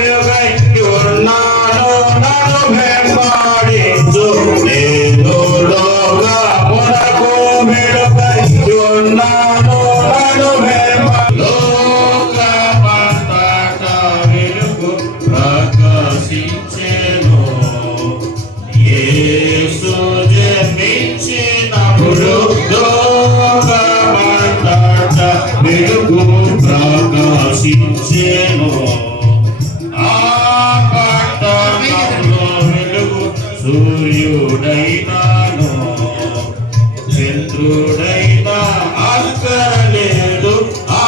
వెలుగై ఉన్నాను నన్ను వెంబడించు నేను లోకమునకు వెలుగై ఉన్నాను నన్ను లోకమంతటా వెలుగు ప్రకాశించెను యేసు జన్మించినప్పుడు లోకమంతటా వెలుగు ప్రకాశించెను ఆ పట్టణంలో వెలుగు సూర్యుడైనాను చంద్రుడైనా అక్కరలేదు ఆ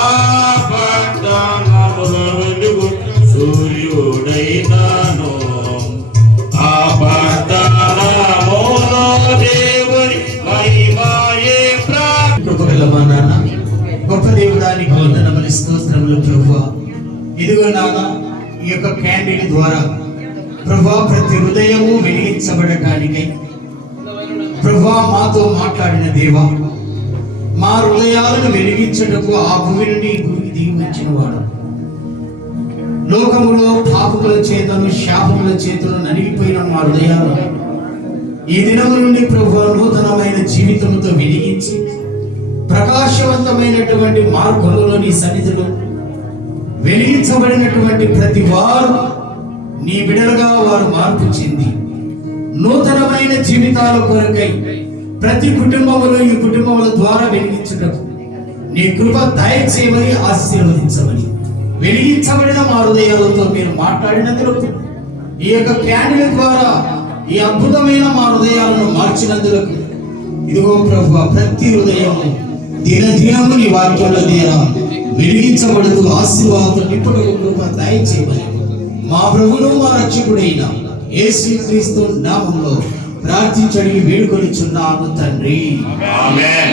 పట్టణంలో వెలుగు సూర్యుడైనాను ఆ పట్టణములో దేవుని మహిమయే కృపగలమానాన్న గొప్ప దేవుడానికి వందనములు స్తోత్రములు ప్రభువా. ఇదిగో నాన్న ఈ యొక్క క్యాండిల్ ద్వారా ప్రభువా ప్రతి హృదయము వెలిగించబడటానికై ప్రభువా మాతో మాట్లాడిన దేవా, మా హృదయాలను వెలిగించుటకు ఆ భూమి నుండి భూమికి దిగి వచ్చిన వాడు, లోకములో పాపముల చేతను శాపముల చేతను నలిగిపోయిన మా హృదయాలు ఈ దినము నుండి ప్రభువా నూతనమైన జీవితంతో వెలిగించి ప్రకాశవంతమైనటువంటి మార్గంలో నీ సన్నిధిలో వెలిగించబడినటువంటి ప్రతి వారు నీ బిడలుగా వారు మార్పు చెంది నూతనమైన జీవితాల కొరకై ప్రతి కుటుంబములు ఈ కుటుంబముల ద్వారా వెలిగించుటకు నీ కృప దయచేయమని ఆశీర్వదించమని వెలిగించబడిన మా హృదయాలతో మీరు మాట్లాడినందుకు ఈ యొక్క క్యాండిల్ ద్వారా ఈ అద్భుతమైన మా హృదయాలను మార్చినందుకు ఇదిగో ప్రభువా ప్రతి హృదయము దినదినము నీ వాక్యంలో ద్వారా వెలిగించబడుతూ ఆశీర్వాదం నింపుడు కృప దయచేయమని మా ప్రభువును మా రక్షకుడైన యేసుక్రీస్తు నామములో ప్రార్థించడి వేడుకొనిచున్నాను తండ్రి. ఆమేన్.